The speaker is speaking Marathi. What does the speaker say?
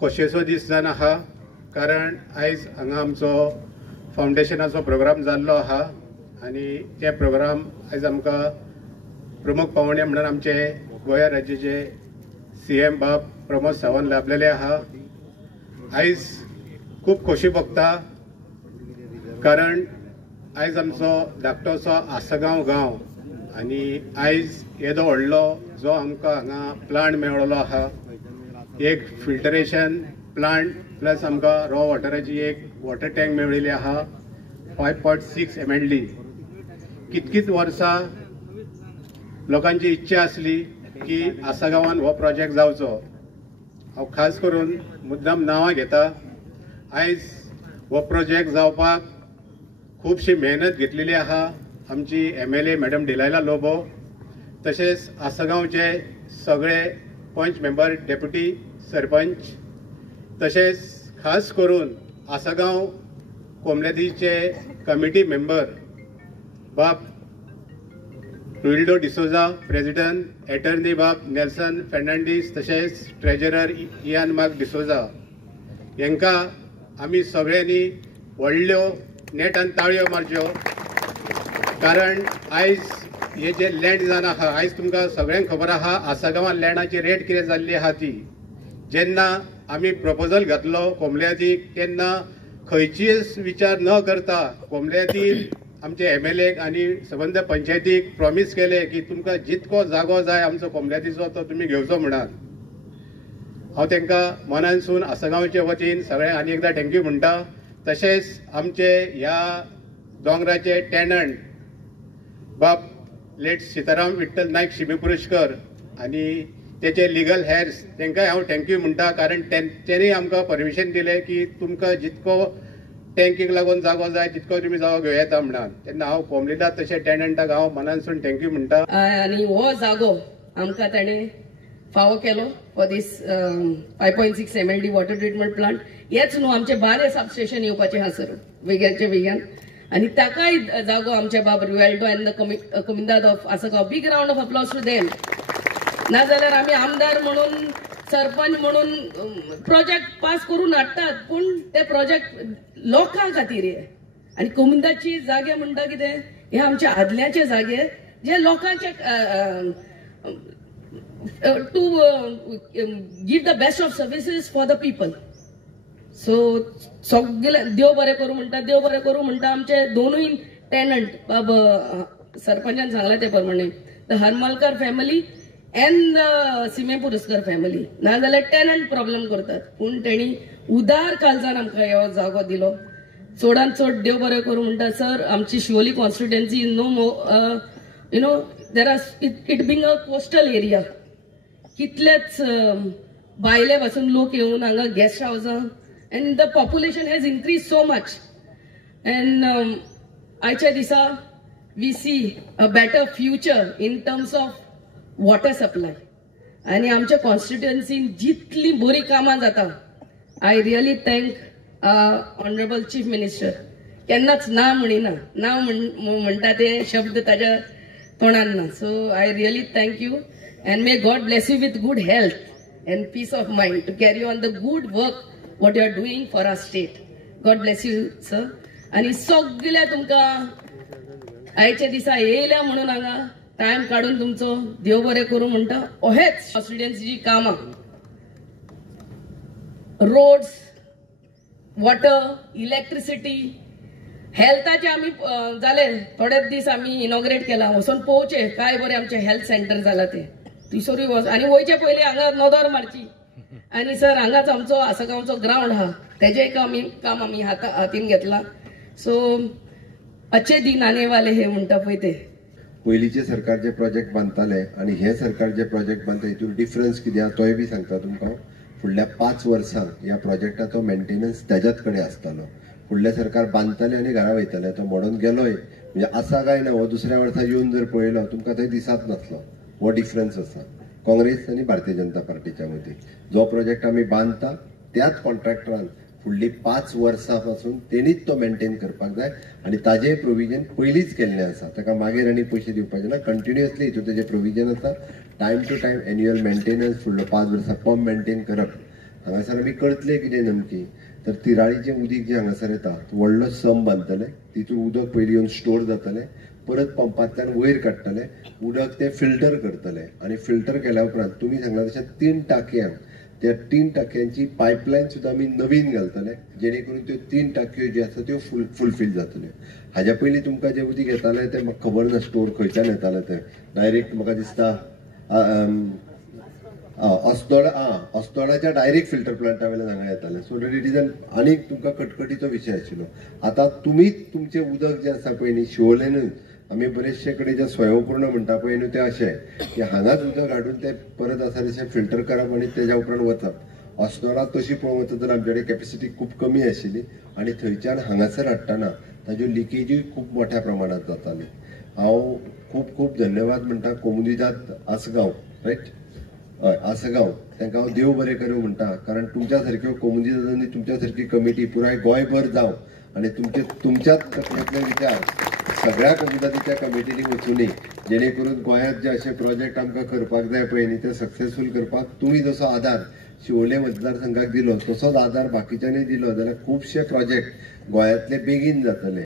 खोशयेचो दीस जावन आहा, कारण आयज हांगा आमचो फावंडेशनाचो प्रोग्राम जाल्लो आहा आनी ते प्रोग्राम आयज आमकां प्रमुख पावणे म्हणून आमचे गोंय राज्याचे CM बाब प्रमोद सावंत लाभलेले आहा. आयज खूब खोशी भोगता, कारण आयज आमचो धाकटोसो आसगांव गांव आनी आयज येदो व्हडलो जो आमकां हांगा प्लांट मेळ्ळो आहा, एक फिल्टरेशन प्लांट प्लस आमकां रॉ वॉटराची एक वॉटर टँक मेळिल्ली आहा 5.6 MLD. कितकीच वर्सां लोकांची इच्छा आसली की आसागांवान हो प्रोजेक्ट जावचो. हांव खास करून मुद्दाम नांवां घेता. आयज हो प्रोजेक्ट जावपाक खुबशी मेहनत घेतलेली आहा आमची MLA मॅडम डिलायला लोबो, तशेंच आसागांवचे सगळे पंच मेंबर, डेप्युटी सरपंच, तशेंच खास करून आसागांव कोमलेदीचे कमिटी मेंबर बाब रुइल्डो डिसोजा, प्रेसिडेंट एटर्नी बाब नेल्सन फेर्नांडीस, तशेंच ट्रेजरर इयान मार्क डिसोजा, हांकां आमी सगळ्यांनी व्हडल्यो नेटान ताळयो मारच्यो. कारण आयज हे जे लँड जावन आहा, आयज तुमकां सगळ्यांक खबर आहा आसागांवान लँडाची रेट कितें जाल्ली आहा ती. जेन्ना आमी प्रपोजल घातलो कोमल्यादीक तेन्ना खंयचीच विचार न करता कोमल्यादीन आमचे MLA आनी संबंद पंचायतीक प्रॉमिस केले की तुमकां जितको जागो जाय आमचो कोमल्यादीचो तो तुमी घेवचो म्हणून. हांव तांकां मनानसून आसागांवचे वतीन सगळ्यांक आनी एकदां थँक्यू म्हणटा. तशेंच आमचे ह्या दोंगराचे टॅनंट बाब लेट सिताराम विठ्ठल नायक शिमेपुरस्कर आनी तेचे लिगल हेर्स, तांकांय हांव थँक्यू म्हणटा, कारण तेणी आमकां परमिशन दिलें की तुमकां जितको टँकीक लागून जागो जाय तितको तुमी जागो घेवं येता म्हणून. तेन्ना हांव कोमलिदास तशें टॅनंटाक हांव मनानसून थँक्यू म्हणटा. आनी हो जागो आमकां ताणें फावो केलो for this 5.6 MLD water treatment plant. हेच न्हू आमचे बारे सबस्टेशन येवपाचें आहा सर वेगळ्याचे वेगळ्यान, आनी ताकाय जागो आमचे बाब रुएल्डो एंड द कमिंदाद of Assagao. Big round of applause to them. नाजाल्यार आमी आमदार म्हणून सरपंच म्हणून प्रोजेक्ट पास करून हाडटात, पूण ते प्रोजेक्ट लोकां खातीर आनी कमिंदादची जागे म्हणटा कितें, हे आमचे आदल्याचे जागे जे लोकांचे to give the best of services for the people. So सगळे देव बरें करूं म्हणटा, देव बरें करूं म्हणटा. आमचे दोनूय टॅनंट बाब सरपंचान सांगला ते प्रमाणे the Harmalkar family and Simepuraskar family, नाजाल्यार टॅनंट प्रॉब्लेम करतात, पूण तेणी उदार काळजान आमकां हो जागो दिलो. चडांत चड देव बरें करूं म्हणटा. सर आमची Siolim constituency you know there are it being a coastal area, कितलेच भायले पासून लोक येवन हांगा गेस्ट हावसां and the population has increase so much. And आयच्या दिसा we see a better future in terms of water supply. आनी आमच्या कॉन्स्टिट्युएन्सीन जितली बरी कामां जाता, I really thank honourable chief minister. केन्नाच ना म्हणिना, ना म्हणटा ते शब्द ताच्या तोंडान ना. So I really thank you and may God bless you with good health and peace of mind to carry on the good work what you are doing for our state. God bless you sir. आणि सगळ्या तुमकां आयच्या दिसा येयल्या म्हणून हांगा टायम काडून तुमचो देव बरें करूं म्हणटा. अहेच स्टुडंट्सची कामां, रोड्स, वॉटर, इलेक्ट्रिसिटी, हेल्थाचे आमी जाले थोडेच दीस आमी इनॉग्रेट केला. वचून पळोवचे काय बरें आमचे हेल्थ सेंटर जाला ते तिसोरी वच. आनी वयचे पयलीं हांगा नदर मारची. आनी सर हांगाच आमचो आसागांवचो ग्राउंड आहा, तेजेय काम आमी हातीन घेतला. सो अच्छे दिन आने वाले हे म्हणटा पळय ते. पयलींचे सरकार जे प्रोजेक्ट बांदताले आनी हे सरकार जे प्रोजेक्ट बांदता हितून डिफरन्स कितें आहा तोय बी सांगता तुमकां. फुडल्या 5 वर्सां ह्या प्रोजेक्टाचो मेंटेनन्स तेज्याच कडेन आसतालो. फुडले सरकार बांदताले आनी घरा वयताले. तो मोडून गेलोय म्हणजे आसा काय ना हो दुसऱ्या वर्सा येवन जर पळयलो तुमकां थंय दिसत नासलो. हो डिफरन्स आसा काँग्रेस आनी भारतीय जनता पार्टीच्या मदीं. जो प्रोजेक्ट आमी बांदता त्याच कॉन्ट्रॅक्टरान फुडली 5 वर्सां पासून तेणीच तो मेंटेन करपाक जाय आनी ताजें प्रोविजन पयलींच केल्लें आसा. ताका मागीर आनी पयशे दिवपाचे ना. कंटिन्युअसली हितून तेजें प्रोविजन आसा. Time to time annual maintenance फुडलो 5 वर्सां पंप मेंटेन करप. हांगासर आमी करतले कितें नेमकी तर तिराळीचें उदीक जें हांगासर येता तो व्हडलो सम बांदतले, तितून उदक पयलीं येवन स्टोर जातलें, परत पंपांतल्यान वयर काडटले, उदक ते फिल्टर करतले आणि फिल्टर केल्या उपरांत तुमी सांगला तशें 3 टाकयांक त्या 3 टाकयांची पायपलायन सुद्दां आमी नवीन घालतले जेणे करून त्यो 3 टाकयो ज्यो आसा त्यो फुलफील जातल्यो. हाज्या पयलीं तुमकां जें उदीक येतालें तें म्हाका खबर ना स्टोर खंयच्यान येतालें तें डायरेक्ट म्हाका दिसता अस्नोडाच्या डायरेक्ट फिल्टर प्लांटा वयल्यान हांगा येताले. सो इट इज आनीक तुमकां कटकटीचो विशय आशिल्लो. आतां तुमीच तुमचें उदक जें आसा पळय न्ही शिवोलेनूच आमी बरेचशे कडेन जे स्वयंपूर्ण म्हणटा पळय न्ही ते अशें की हांगाच उदक हाडून ते परत आसा तशें फिल्टर करप आनी तेज्या उपरांत वचप. अस्नोडात तशी पळोवंक वचत जाल्यार आमचे कडेन कॅपॅसिटी खूब कमी आशिल्ली आणि थंयच्यान हांगासर हाडटना ताज्यो लिकेजूय खूब मोठ्या प्रमाणात जाताली. हांव खूब खूब धन्यवाद म्हणटा कोमुनिदाद आसगांव रायट हय आसगांव तांकां हांव देव बरें करूं म्हणटा कारण तुमच्या सारक्यो कोमुनिदादांनी तुमच्या सारकी कमिटी पुराय गोंयभर जावं आणि तुमच्याच तकलेंतले विचार सगळ्या कोमुनिदादीच्या कमिटीनी वचूनी जेणे करून गोंयांत जे असे प्रोजेक्ट आमकां करपाक जाय पळय न्ही ते सक्सेसफूल करपाक तुमी जसो आदार शिवोले मतदारसंघाक दिलो तसोच आदार बाकीच्यांनी दिलो जाल्यार खुबशे प्रोजेक्ट गोंयांतले बेगीन जातले.